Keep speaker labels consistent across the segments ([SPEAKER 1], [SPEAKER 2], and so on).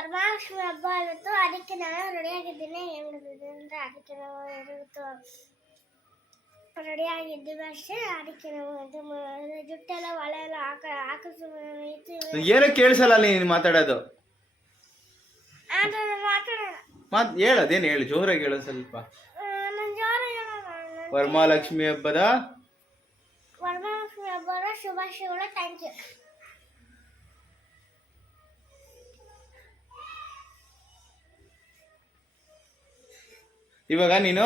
[SPEAKER 1] ವರಮಹಾಲಕ್ಷ್ಮಿ ಹಬ್ಬ ಇವತ್ತು ಅದಕ್ಕೆ ನಾನು ರೆಡಿಯಾಗಿದ್ದೀನಿ. ಹೆಂಗಿದೆ ಅಂದ್ರೆ ಅದಕ್ಕೆ ನಾವು ಇವತ್ತು ರೆಡಿಯಾಗಿದ್ದೀವಿ ಅಷ್ಟೇ ಅದಕ್ಕೆ ನಾವು ಇದು ಜುಟ್ಟೆಲ್ಲ ಒಳೆ ಎಲ್ಲ ಹಾಕ ಹಾಕಿಸ್ತೀವಿ
[SPEAKER 2] ಏನು ಕೇಳಿಸಲ್ಲ ನೀನು ಮಾತಾಡೋದು.
[SPEAKER 1] ಆದರೆ ಮಾತಾಡೋಣ.
[SPEAKER 2] ಮಾತ್ ಹೇಳೋದೇನು ಹೇಳು ಜೋರಾಗಿ ಹೇಳು ಸ್ವಲ್ಪ.
[SPEAKER 1] ನಾನು ಜೋರಾಗಿ ಹೇಳೋಣ.
[SPEAKER 2] ವರಮಹಾಲಕ್ಷ್ಮಿ ಹಬ್ಬದ
[SPEAKER 1] ವರಮಹಾಲಕ್ಷ್ಮಿ ಹಬ್ಬದ ಶುಭಾಶಯಗಳು ಥ್ಯಾಂಕ್ ಯು
[SPEAKER 2] ಇವಾಗ ನೀನು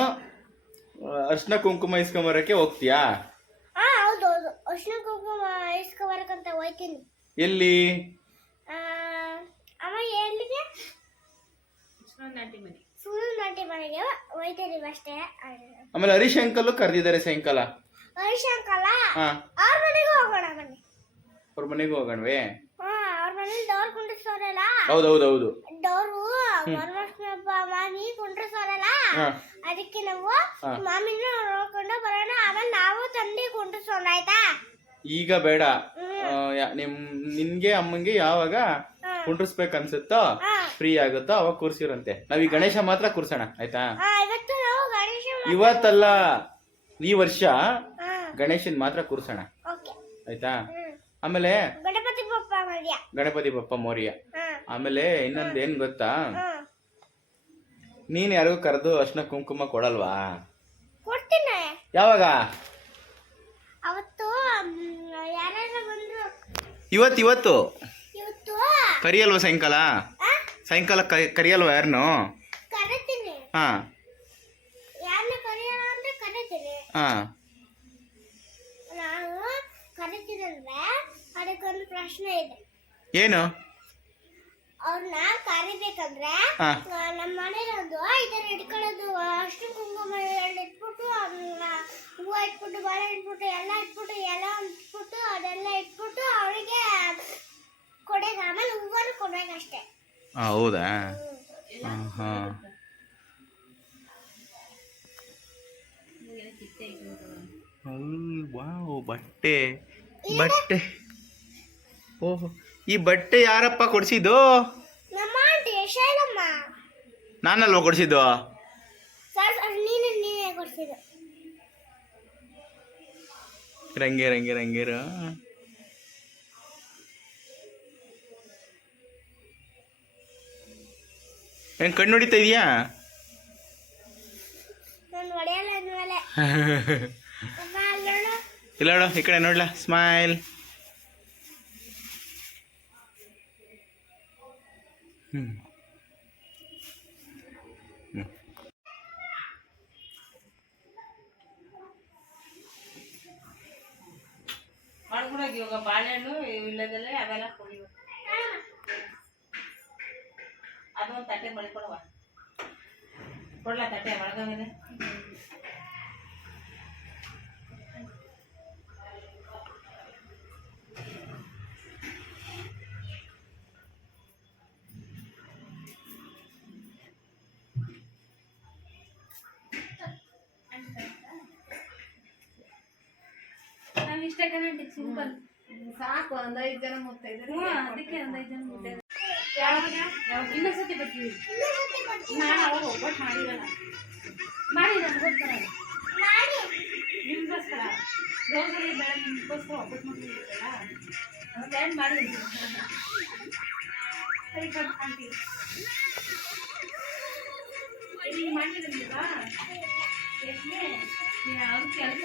[SPEAKER 2] ಅರ್ಶನ ಕುಂಕುಮ ಇಸ್ಕೊಂಬರಕ್ಕೆ ಹೋಗ್ತೀಯಾ?
[SPEAKER 1] ಹಾ ಹೌದು ಹೌದು. ಅರ್ಶಿನ ಕುಂಕುಮ ಇಸ್ಕೊಬರ್ಕಂತ ಹೋಯ್ತೀನಿ.
[SPEAKER 2] ಎಲ್ಲಿ?
[SPEAKER 1] ಆ, ಅಮ್ಮ ಎಲ್ಲಿಗೆ ಸುಳ್ಳು ನಾಟಿ ಮನೆಗೆ ಹೋಯ್ತೀನಿ ಅಷ್ಟೇ.
[SPEAKER 2] ಆಮೇಲೆ ಹರೀಶ್ ಅಂಕಲ್ ಕರೆದಿದ್ದಾರೆ ಸಾಯಂಕಾಲ
[SPEAKER 1] ಹರಿಶಂಕಲ್ಲ
[SPEAKER 2] ಹಾ
[SPEAKER 1] ಅವ್ರ ಮನೆಗೂ ಹೋಗೋಣ ಬನ್ನಿ.
[SPEAKER 2] ಅವ್ರ ಮನೆಗೆ ಹೋಗೋಣವೇ?
[SPEAKER 1] ಹಾ ಅವ್ರ ಮನೇಲಿ ಡೋರ್ ಕುಂಡಿಸ್ತಾರಲ್ಲ?
[SPEAKER 2] ಹೌದೌದೌದು.
[SPEAKER 1] ಡೋರು ವರಮಹಾಲಕ್ಷ್ಮಿ ಹಬ್ಬ ಮಾಮಿ ಕುಂಡ್ರಿಸೋರಲ್ಲ
[SPEAKER 2] ಹಾ
[SPEAKER 1] ಅದಕ್ಕೆ ನಾವು. ಮಾಮಿನ ನೋಡ್ಕೊಂಡು ಬರೋಣ. ಆಮೇಲೆ ನಾವು ತಂದೆ ಕುಂಡ್ರಿಸೋಣ ಆಯ್ತಾ?
[SPEAKER 2] ಈಗ ಬೇಡ. ನಿಮ್ ನಿನ್ಗೆ ಅಮ್ಮಂಗೆ ಯಾವಾಗ. ಕುಂಡ್ರಿಸ್ಬೇಕು ಅನ್ಸುತ್ತೋ ಫ್ರೀ ಆಗುತ್ತೋ ಅವಾಗ ಕೂರ್ಸಿರಂತೆ. ನಾವೀಗ ಗಣೇಶ ಮಾತ್ರ ಕೂರ್ಸೋಣ ಆಯ್ತಾ?
[SPEAKER 1] ಹಾ ಇವತ್ತು ನಾವು ಗಣೇಶ
[SPEAKER 2] ಇವತ್ತಲ್ಲ ಈ ವರ್ಷ ಗಣೇಶನ್ ಮಾತ್ರ ಕೂರ್ಸೋಣ ಆಯ್ತಾ? ಆಮೇಲೆ
[SPEAKER 1] ಗಣಪತಿ ಬಪ್ಪ ಮರ್ಯ?
[SPEAKER 2] ಗಣಪತಿ ಬಪ್ಪ ಮೌರ್ಯ. ಆಮೇಲೆ ಇನ್ನೊಂದ್ ಏನ್ ಗೊತ್ತಾ ನೀನ್ ಯಾರಿಗೂ ಕರೆದು ಅರ್ಶಿನ ಕುಂಕುಮ ಕೊಡಲ್ವಾ?
[SPEAKER 1] ಕೊಡ್ತೀನಿ.
[SPEAKER 2] ಯಾವಾಗ?
[SPEAKER 1] ಅವತ್ತು ಯಾರು ಬಂದ್ರು.
[SPEAKER 2] ಇವತ್ತು ಇವತ್ತು?
[SPEAKER 1] ಇವತ್ತು?
[SPEAKER 2] ಕರಿಯಲ್ವಾ ಸಾಯಂಕಾಲ? ಸಾಯಂಕಾಲ ಕರಿ- ಕರಿಯಲ್ವಾ ಯಾರನ್ನು
[SPEAKER 1] ಕರಿತೀನಿ.
[SPEAKER 2] ಹಾ.
[SPEAKER 1] ಯಾರನ್ನ ಕರೆಯೋಣ ಅಂತ ಕರಿತೀನಿ.
[SPEAKER 2] ಹಾ.
[SPEAKER 1] ನಾನು ಕರಿತೀನಂದ್ರೆ ಅದಕ್ಕೊಂದು ಪ್ರಶ್ನೆ ಇದೆ.
[SPEAKER 2] ಏನು?
[SPEAKER 1] ಅವ್ರನ್ನ ಕರಿಬೇಕಂದ್ರೆ
[SPEAKER 2] ನಮ್ಮ
[SPEAKER 1] ಮನೇಲಿ ನಮ್ಮ ಮನೇಲೊಂದು ಈ ಥರ ಇಟ್ಕೊಳ್ಳೋದು ಅಷ್ಟು ಕುಂಕುಮ ಇಟ್ಬಿಟ್ಟು ಅವ್ರನ್ನ ಹೂವು ಇಟ್ಬಿಟ್ಟು ಬಾಳೆ ಇಟ್ಬಿಟ್ಟು ಎಲ್ಲ ಇಟ್ಬಿಟ್ಟು ಎಲ್ಲ ಇಟ್ಬಿಟ್ಟು ಅದೆಲ್ಲ ಇಟ್ಬಿಟ್ಟು ಅವರಿಗೆ ಕೊಡಬೇಕು ಆಮೇಲೆ ಹೂವನ್ನು ಕೊಡ್ಬೇಕಷ್ಟೇ
[SPEAKER 2] ಹೌದಾ? ಹಾ ಹಾ ವಾವ್ ಬಟ್ಟೆ ಬಟ್ಟೆ. ಓಹೋ. ಈ ಬಟ್ಟೆ ಯಾರಪ್ಪ ಕೊಡಿಸಿದ್ದು? ನಾನಲ್ವ ಕೊಡಿಸಿದ್ದು?
[SPEAKER 1] ರಂಗೇ
[SPEAKER 2] ರಂಗೆ ರಂಗೆ ರಂಗೇರ ಏನ್ ಕಣ್ಣು ಹೊಡಿತಾ ಇದೀಯಾ? ಇಲ್ಲ ನೋಡು ಈ ಕಡೆ ನೋಡ್ಲಾ? ಸ್ಮೈಲ್ ಹ್ಮ್ ಹ್ಮ್.
[SPEAKER 3] ಮಾಡ್ಕೊಡೋದು ಇವಾಗ ಬಾಳೆಹಣ್ಣು ಇಲ್ಲದಲ್ಲೇ ಅವೆಲ್ಲ ಕುಡಿಯೋದು ಅದೊಂದು ತಟ್ಟೆ ಮಳ್ಕೊಡವ ಕೊಡ್ಲಾ ತಟ್ಟೆ ಮಳ್ಕೊಂಡೇನೆ
[SPEAKER 4] ಇಷ್ಟ ಕನ್ನಡ ಸಿಂಪಲ್
[SPEAKER 5] ಸಾಕು ಒಂದ್ ಐದ್ ಜನ ಮುತ್ತೈದು
[SPEAKER 4] ಅದಕ್ಕೆ ಒಂದ್ ಐದ್ ಜನ ಮುದ್ದೆ ಯಾವಾಗ? ಇನ್ನೊಂದ್ಸತಿ ಬರ್ತೀವಿ ನಾನು ಅವಾಗ ಒಬ್ಬಟ್ಟು ಮಾಡಿರಲ್ಲ. ಮಾಡಿ ನನಗೋಸ್ಕರ ನಿಮ್ಗೋಸ್ಕರ. ದೋಸೆ ಬೇಡ ನಿಮ್ಗೋಸ್ಕರ ಒಬ್ಬಟ್ಟು ಮಾಡಿರಲ್ಲ ಪ್ಲ್ಯಾನ್ ಮಾಡಿ ಸರಿ ಇಲ್ಲಿ ಮಾಡ್ತಿದ್ದೀರಾ? ಎಷ್ಟನೇ ಅವ್ರ ಕೆಲಸ.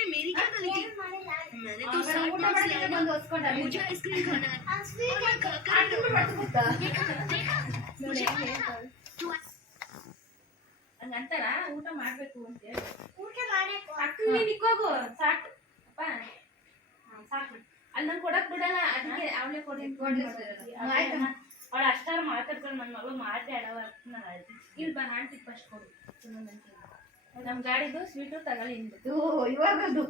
[SPEAKER 6] तो उसमें मेरी क्या गलती मैंने तो साठ मार्क्स लाए ना मुझे आइसक्रीम खाना है और मैं खा कर देखा देखा मुझे पता था तू
[SPEAKER 4] ಹಂಗಂತಾರ ಊಟ ಮಾಡ್ಬೇಕು ಅಂತ ಹೇಳಿ
[SPEAKER 1] ಊಟ ಮಾಡಬೇಕು
[SPEAKER 4] ಅಕ್ಕ ನೀನ್ ಇಕ್ಕೋಗು ಸಾಕು ಅಪ್ಪ ಹಾ, ಸಾಕು ಅಲ್ಲಿ ನಂಗೆ ಕೊಡಕ್ ಬಿಡಲ್ಲ ಅದಕ್ಕೆ ಅವಳೇ ಕೊಡಿ ಅವಳು ಅಷ್ಟಾರು ಮಾತಾಡ್ತಾಳೆ ಹಾಸ್ಪಿಟಲ್ ನನ್ನ ಮಗಳು ಮಾತೆ ಆಡವ ನಾನು ಆಡ್ತೀನಿ ಇಲ್ಲಿ ಬಾ ಆಂಟಿ ಫಸ್ಟ್ ಕೊಡು ನಮ್ಮ ಗಾಡಿದು ಸ್ವೀಟು ತಗೊಳ್ಳಿ
[SPEAKER 5] ಇವಾಗ ಇವಾಗದು?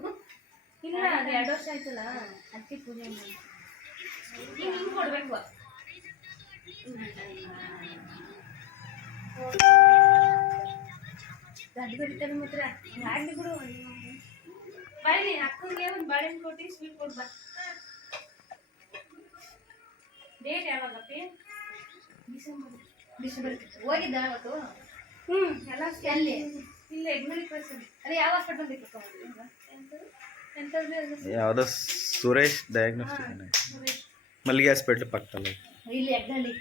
[SPEAKER 4] ಇಲ್ಲ ಅದು ಎರಡು ವರ್ಷ ಆಯ್ತಲ್ಲ ಅದಕ್ಕೆ ಪೂಜೆ ಮಾಡಿ ಹಿಂಗೆ ಹಿಂಗೆ ಕೊಡ್ಬೇಕು. ದೊಡ್ಡ ಬಿಡ್ತಾರೆ ಮಾತ್ರ. ಮಾಡಿ ಬಿಡು. ಬರಲಿ ಅಕ್ಕನಿಗೆ ಒಂದು ಬಾಳೆಹಣ್ಣು ಕೊಟ್ಟು ಸ್ವೀಟ್ ಕೊಡ್ಬ ಬಾ. ಡೇಟ್ ಯಾವಾಗಪ್ಪಿ ಡಿಸೆಂಬರ್.
[SPEAKER 5] ಡಿಸೆಂಬರ್. ಹೋಗಿದ್ದ ಅವತ್ತು?
[SPEAKER 4] ಹ್ಞೂ ಎಲ್ಲ
[SPEAKER 5] ಎಲ್ಲಿ?
[SPEAKER 4] ಇಲ್ಲ
[SPEAKER 5] ಅದೇ ಯಾವ ಹಾಸ್ಪಿಟಲ್
[SPEAKER 2] ಯಾವುದೋ ಸುರೇಶ್ ಡಯಾಗ್ನೋಸ್ಟಿಕ್ ಮಲ್ಲಿಗೆ ಹಾಸ್ಪಿಟ್ಲ್ ಪಕ್ಕದಲ್ಲಿ.
[SPEAKER 5] ಇಲ್ಲಿ ಎಗ್ನಲ್ಲಿ